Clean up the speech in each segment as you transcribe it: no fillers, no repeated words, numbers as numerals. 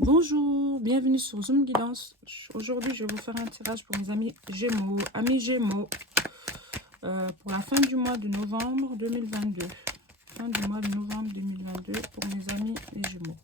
Bonjour, bienvenue sur Zoom Guidance. Aujourd'hui, je vais vous faire un tirage pour mes amis Gémeaux. Amis Gémeaux, pour la fin du mois de novembre 2022. Fin du mois de novembre 2022 pour mes amis les Gémeaux.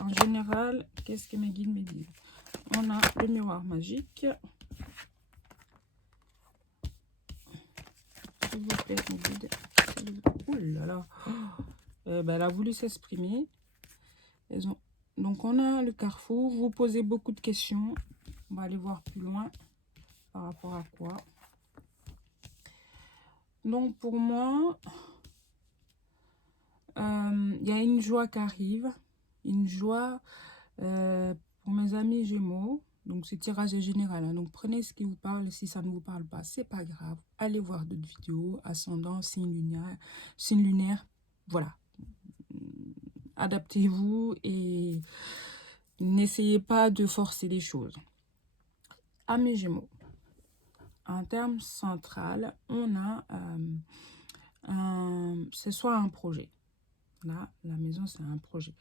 En général, qu'est-ce que mes guides me disent? On a le miroir magique. S'il vous plaît, mes guides. Ouh là là. Ben, elle a voulu s'exprimer. Donc, on a le carrefour. Vous posez beaucoup de questions. On va aller voir plus loin. Par rapport à quoi? Donc, pour moi, il y a une joie qui arrive. Une joie pour mes amis Gémeaux. Donc, c'est tirage général. Hein. Donc, prenez ce qui vous parle. Si ça ne vous parle pas, c'est pas grave. Allez voir d'autres vidéos. Ascendant, signe lunaire. Voilà. Adaptez-vous et n'essayez pas de forcer les choses. Amis Gémeaux. En termes central, on a c'est soit un projet. Là, la maison, c'est un projet.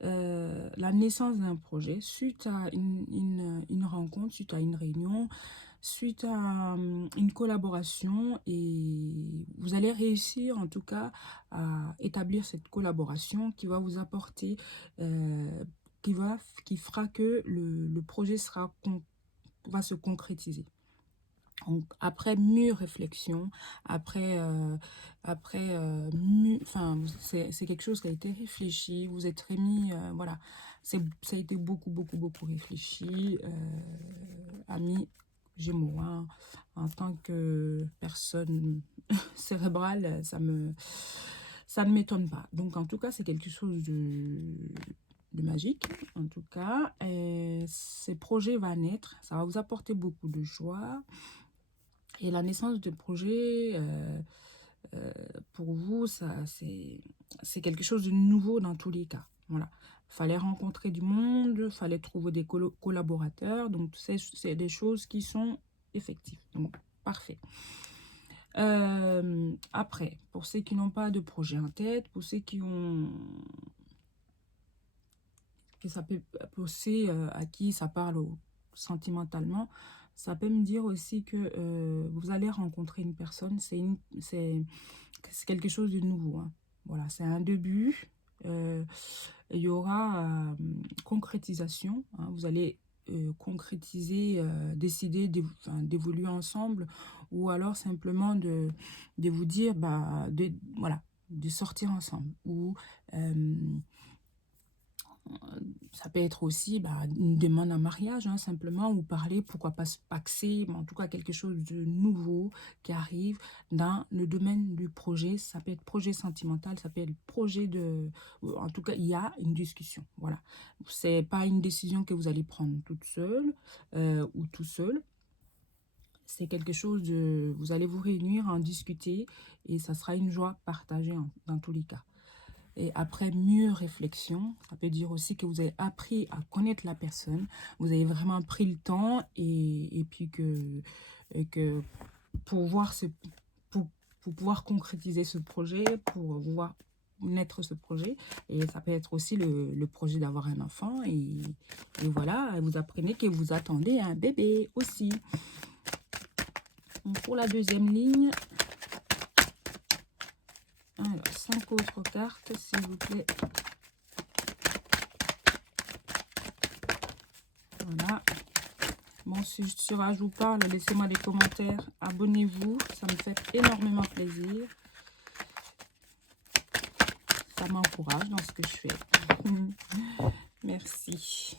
La naissance d'un projet suite à une rencontre, suite à une réunion, suite à une collaboration, et vous allez réussir en tout cas à établir cette collaboration qui va vous apporter, qui fera que le projet va se concrétiser. Donc, après mûre réflexion, c'est quelque chose qui a été réfléchi, vous êtes remis, voilà, ça a été beaucoup réfléchi, amis Gémeaux, hein, en tant que personne cérébrale, ça ne m'étonne pas. Donc, en tout cas, c'est quelque chose de magique, en tout cas, et ce projet va naître, ça va vous apporter beaucoup de joie. Et la naissance de projet, pour vous, c'est quelque chose de nouveau dans tous les cas. Voilà. Fallait rencontrer du monde, fallait trouver des collaborateurs. Donc, c'est des choses qui sont effectives. Donc, parfait. Après, pour ceux qui n'ont pas de projet en tête, pour ceux qui ont... pour ceux à qui ça parle sentimentalement, ça peut me dire aussi que vous allez rencontrer une personne, c'est quelque chose de nouveau. Hein. Voilà, c'est un début. Il y aura concrétisation. Hein, vous allez concrétiser, décider d'évoluer ensemble, ou alors simplement de vous dire, voilà, de sortir ensemble. Ou ça peut être aussi une demande en mariage, hein, simplement, ou parler, pourquoi pas se paxer, mais en tout cas quelque chose de nouveau qui arrive dans le domaine du projet. Ça peut être projet sentimental, ça peut être projet de... En tout cas, il y a une discussion, voilà. C'est pas une décision que vous allez prendre toute seule ou tout seul. C'est quelque chose de... Vous allez vous réunir, en discuter, et ça sera une joie partagée dans tous les cas. Et après mûre réflexion, ça peut dire aussi que vous avez appris à connaître la personne, vous avez vraiment pris le temps, et puis que pour voir pour pouvoir concrétiser ce projet, pour voir naître ce projet, et ça peut être aussi le projet d'avoir un enfant, et voilà, vous apprenez que vous attendez un bébé aussi. Donc pour la deuxième ligne, alors 5 autres cartes s'il vous plaît. Voilà. Bon, si ce tirage vous parle, laissez-moi des commentaires. Abonnez-vous, ça me fait énormément plaisir. Ça m'encourage dans ce que je fais. Merci.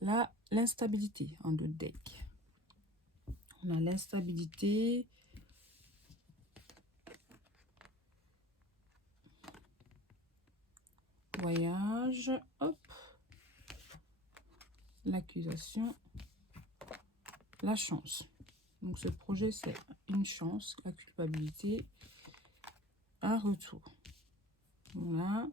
Là, l'instabilité en deux decks. On a l'instabilité. Voyage. Hop. L'accusation. La chance. Donc, ce projet, c'est une chance. La culpabilité. Un retour. Voilà.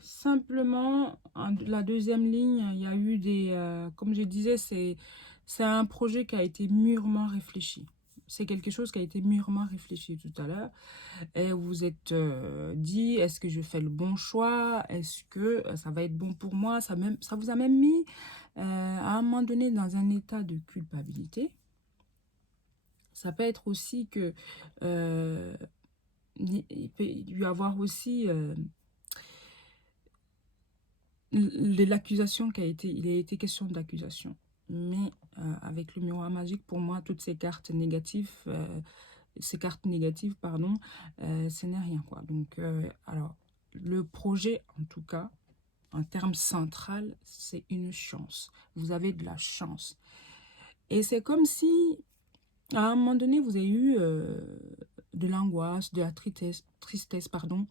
Simplement, la deuxième ligne, il y a eu des... comme je disais, c'est un projet qui a été mûrement réfléchi. c'est quelque chose qui a été mûrement réfléchi tout à l'heure. Et vous vous êtes dit, est-ce que je fais le bon choix? Est-ce que ça va être bon pour moi? Ça vous a même mis à un moment donné dans un état de culpabilité. Ça peut être aussi que il peut y avoir aussi l'accusation il a été question d'accusation. Mais avec le miroir magique, pour moi, toutes ces cartes négatives, pardon, ce n'est rien, quoi. Donc, alors, le projet, en tout cas, en termes central, c'est une chance. Vous avez de la chance. Et c'est comme si, à un moment donné, vous avez eu de l'angoisse, de la tristesse, pardon.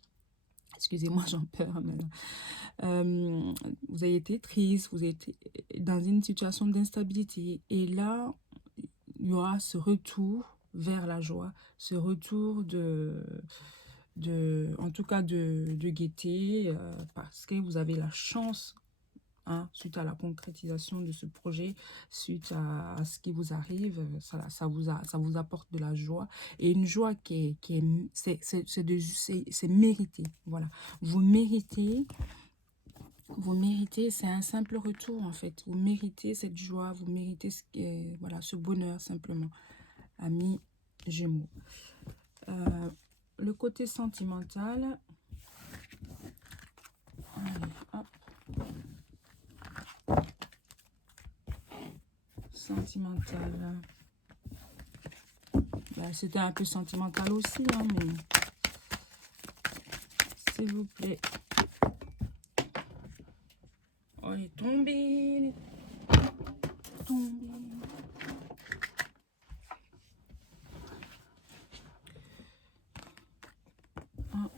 Excusez-moi, j'en perds maintenant. Vous avez été triste, vous avez été dans une situation d'instabilité. Et là, il y aura ce retour vers la joie, ce retour en tout cas de gaieté, parce que vous avez la chance, hein, suite à la concrétisation de ce projet, suite à ce qui vous arrive, ça vous apporte de la joie. Et une joie c'est mérité. Voilà. Vous méritez, c'est un simple retour en fait. Vous méritez cette joie, vous méritez voilà, ce bonheur simplement. Amis Gémeaux. Le côté sentimental. Allez, hop. Sentimental. Ben, c'était un peu sentimental aussi, hein, mais s'il vous plaît. Oh, il est tombé. Ah,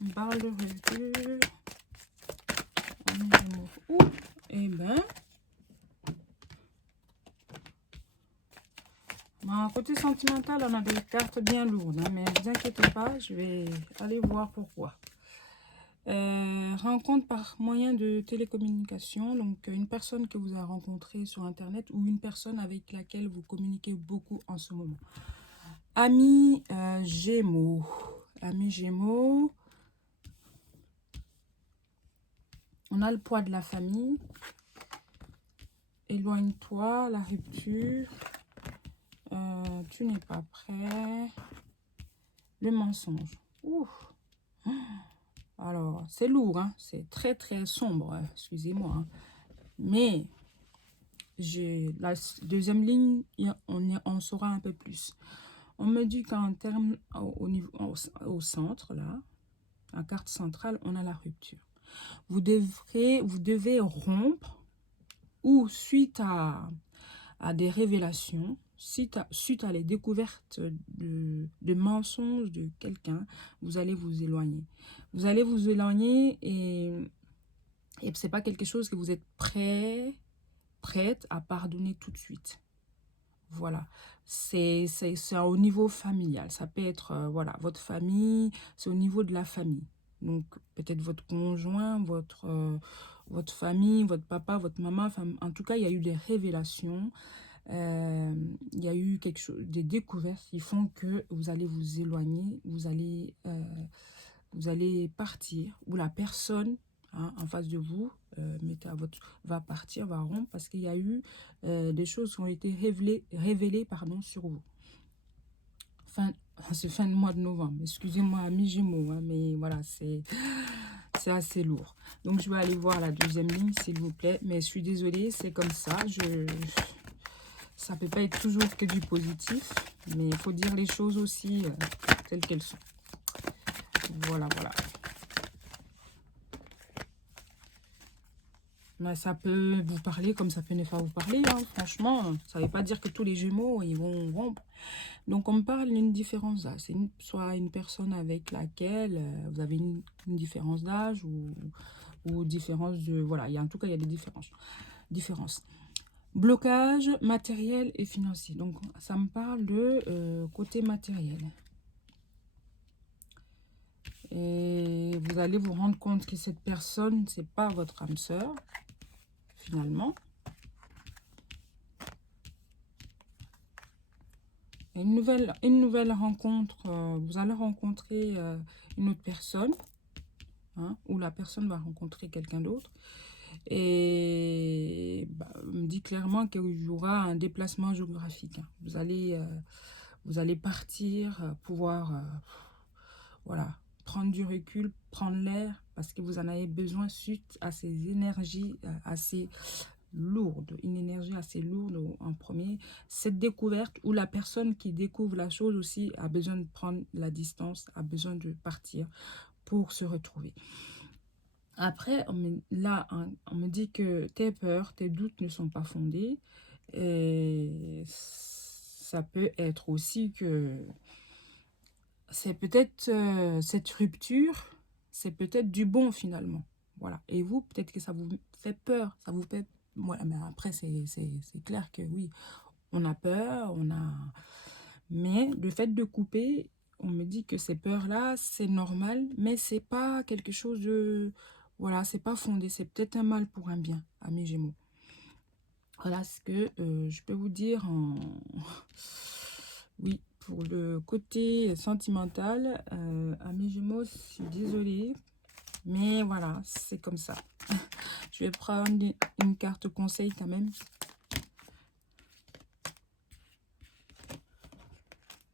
une barre de revue. Ouh, eh ben. Bon, côté sentimental, on a des cartes bien lourdes, hein, mais ne vous inquiétez pas, je vais aller voir pourquoi. Rencontre par moyen de télécommunication, donc une personne que vous avez rencontrée sur Internet ou une personne avec laquelle vous communiquez beaucoup en ce moment. Amis Gémeaux. Amis Gémeaux. On a le poids de la famille. Éloigne-toi, la rupture. Tu n'es pas prêt. Le mensonge. Ouh. Alors, c'est lourd, hein? C'est très très sombre, hein? Excusez-moi. Hein. Mais la deuxième ligne, on saura un peu plus. On me dit qu'en termes au centre, là, la carte centrale, on a la rupture. Vous devez rompre ou suite à des révélations, suite à les découvertes de mensonges de quelqu'un, vous allez vous éloigner. Vous allez vous éloigner et ce n'est pas quelque chose que vous êtes prête à pardonner tout de suite. Voilà, c'est au niveau familial. Ça peut être, voilà, votre famille, c'est au niveau de la famille. Donc, peut-être votre conjoint, votre famille, votre papa, votre maman. Enfin, en tout cas, il y a eu des révélations. Il y a eu des découvertes qui font que vous allez vous éloigner. Vous allez partir. Ou la personne en face de vous va partir, va rompre parce qu'il y a eu des choses qui ont été révélées pardon, sur vous. C'est fin de mois de novembre. Excusez-moi, amis Gémeaux, hein, mais voilà, c'est assez lourd. Donc, je vais aller voir la deuxième ligne, s'il vous plaît. Mais je suis désolée, c'est comme ça. Ça ne peut pas être toujours que du positif, mais il faut dire les choses aussi telles qu'elles sont. Voilà, voilà. Mais ça peut vous parler comme ça peut ne pas vous parler. Hein. Franchement, ça ne veut pas dire que tous les Gémeaux, ils vont rompre. Donc, on me parle d'une différence d'âge. C'est soit une personne avec laquelle vous avez une différence d'âge ou différence de... Voilà, en tout cas, il y a des différences. Blocage matériel et financier. Donc, ça me parle de côté matériel. Et vous allez vous rendre compte que cette personne, c'est pas votre âme sœur, finalement. une nouvelle rencontre. Vous allez rencontrer une autre personne, hein, ou la personne va rencontrer quelqu'un d'autre. Et bah, on me dit clairement qu'il y aura un déplacement géographique, hein. Vous allez partir, pouvoir voilà, prendre du recul, prendre l'air, parce que vous en avez besoin suite à ces énergies assez lourdes, une énergie assez lourde en premier. Cette découverte où la personne qui découvre la chose aussi a besoin de prendre la distance, a besoin de partir pour se retrouver. Après, là, hein, on me dit que tes peurs, tes doutes ne sont pas fondés. Et ça peut être aussi que c'est peut-être cette rupture, c'est peut-être du bon finalement. Voilà. Et vous, peut-être que ça vous fait peur, ça vous fait... Voilà, mais après, c'est clair que oui, on a peur, on a... Mais le fait de couper, on me dit que ces peurs-là, c'est normal, mais c'est pas quelque chose de... Voilà, c'est pas fondé, c'est peut-être un mal pour un bien, amis Gémeaux. Voilà ce que je peux vous dire en... Oui, pour le côté sentimental, amis Gémeaux, je suis désolée, mais voilà, c'est comme ça. Je vais prendre une carte conseil quand même.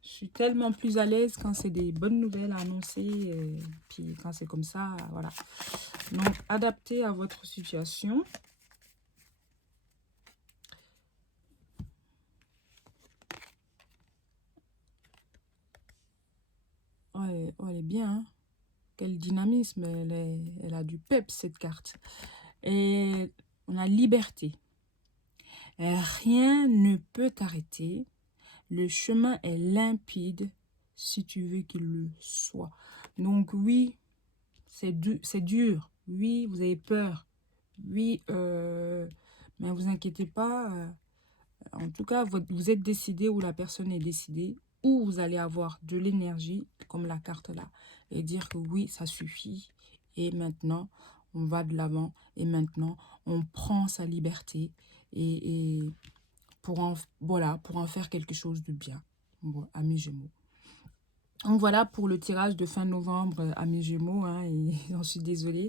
Je suis tellement plus à l'aise quand c'est des bonnes nouvelles à annoncer, et puis quand c'est comme ça, voilà. Donc, adapté à votre situation. Ouais, elle est bien, hein. Quel dynamisme, elle a du peps cette carte. Et on a liberté. Rien ne peut t'arrêter. Le chemin est limpide si tu veux qu'il le soit. Donc oui, c'est dur. Oui, vous avez peur. Oui, mais vous inquiétez pas. En tout cas, vous êtes décidé ou la personne est décidée. Ou vous allez avoir de l'énergie, comme la carte là, et dire que oui, ça suffit. Et maintenant, on va de l'avant. Et maintenant, on prend sa liberté. Et voilà, pour en faire quelque chose de bien. Bon, amis Gémeaux. Donc voilà pour le tirage de fin novembre, amis Gémeaux, hein, et j'en suis désolée.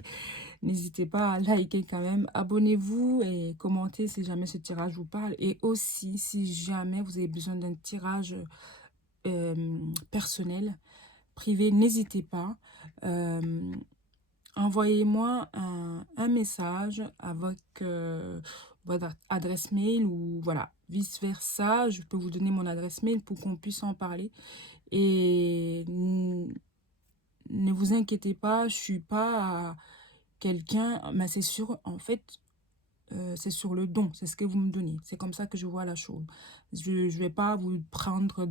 N'hésitez pas à liker quand même. Abonnez-vous et commentez si jamais ce tirage vous parle. Et aussi, si jamais vous avez besoin d'un tirage personnel, privé, n'hésitez pas. Envoyez-moi un message avec votre adresse mail ou voilà, vice versa. Je peux vous donner mon adresse mail pour qu'on puisse en parler. Et ne vous inquiétez pas, je suis pas quelqu'un, mais c'est sûr, en fait, c'est sur le don, c'est ce que vous me donnez. C'est comme ça que je vois la chose. Je ne vais pas vous prendre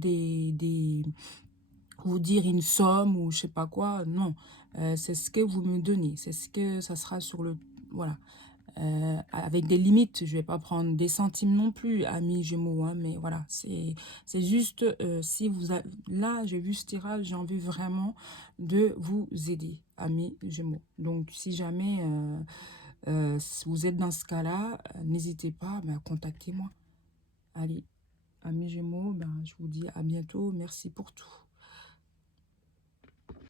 vous dire une somme ou je sais pas quoi, non. C'est ce que vous me donnez, c'est ce que ça sera sur le... Voilà. Avec des limites, je vais pas prendre des centimes non plus, amis Gémeaux, hein, mais voilà, c'est juste, si vous avez... Là, j'ai vu ce tirage, j'ai envie vraiment de vous aider, amis Gémeaux. Donc, si jamais vous êtes dans ce cas-là, n'hésitez pas, ben, contactez-moi. Allez, amis Gémeaux, ben, je vous dis à bientôt, merci pour tout.